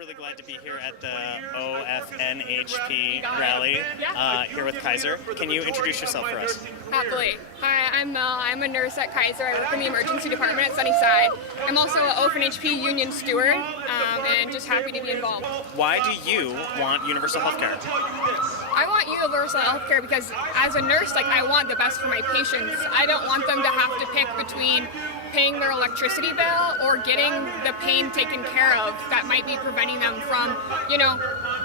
really glad to be here at the OFNHP Rally here with Kaiser. Can you introduce yourself for us? Happily. Hi, I'm Mel. I'm a nurse at Kaiser. I work in the emergency department at Sunnyside. I'm also an OFNHP union steward and just happy to be involved. Why do you want universal health care? I want universal health care because as a nurse, I want the best for my patients. I don't want them to have to pick between paying their electricity bill or getting the pain taken care of that might be preventing them from,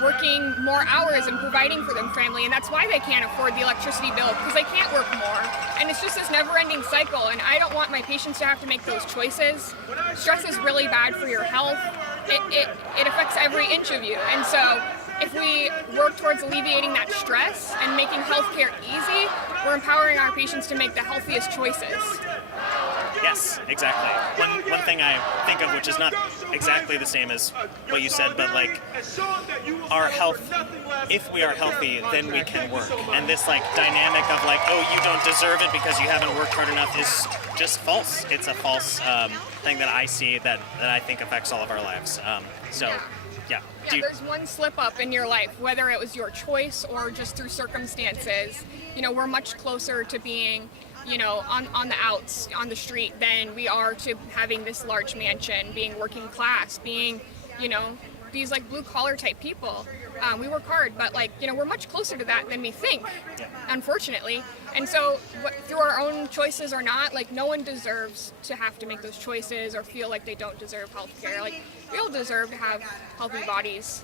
working more hours and providing for their family. And that's why they can't afford the electricity bill, because they can't work more. And it's just this never-ending cycle, and I don't want my patients to have to make those choices. Stress is really bad for your health. It affects every inch of you. And so if we work towards alleviating that stress and making healthcare easy, we're empowering our patients to make the healthiest choices. Yes, exactly. One thing I think of, which is not exactly the same as what you said, but our health, if we are healthy, then we can work. And this dynamic of oh, you don't deserve it because you haven't worked hard enough is just false. It's a false thing that I see that I think affects all of our lives. Yeah, there's one slip up in your life, whether it was your choice or just through circumstances. We're much closer to being on the outs, on the street, than we are to having this large mansion, being working class, being, these blue collar type people. We work hard, but we're much closer to that than we think, unfortunately. And so through our own choices or not, no one deserves to have to make those choices or feel like they don't deserve health care. We all deserve to have healthy bodies.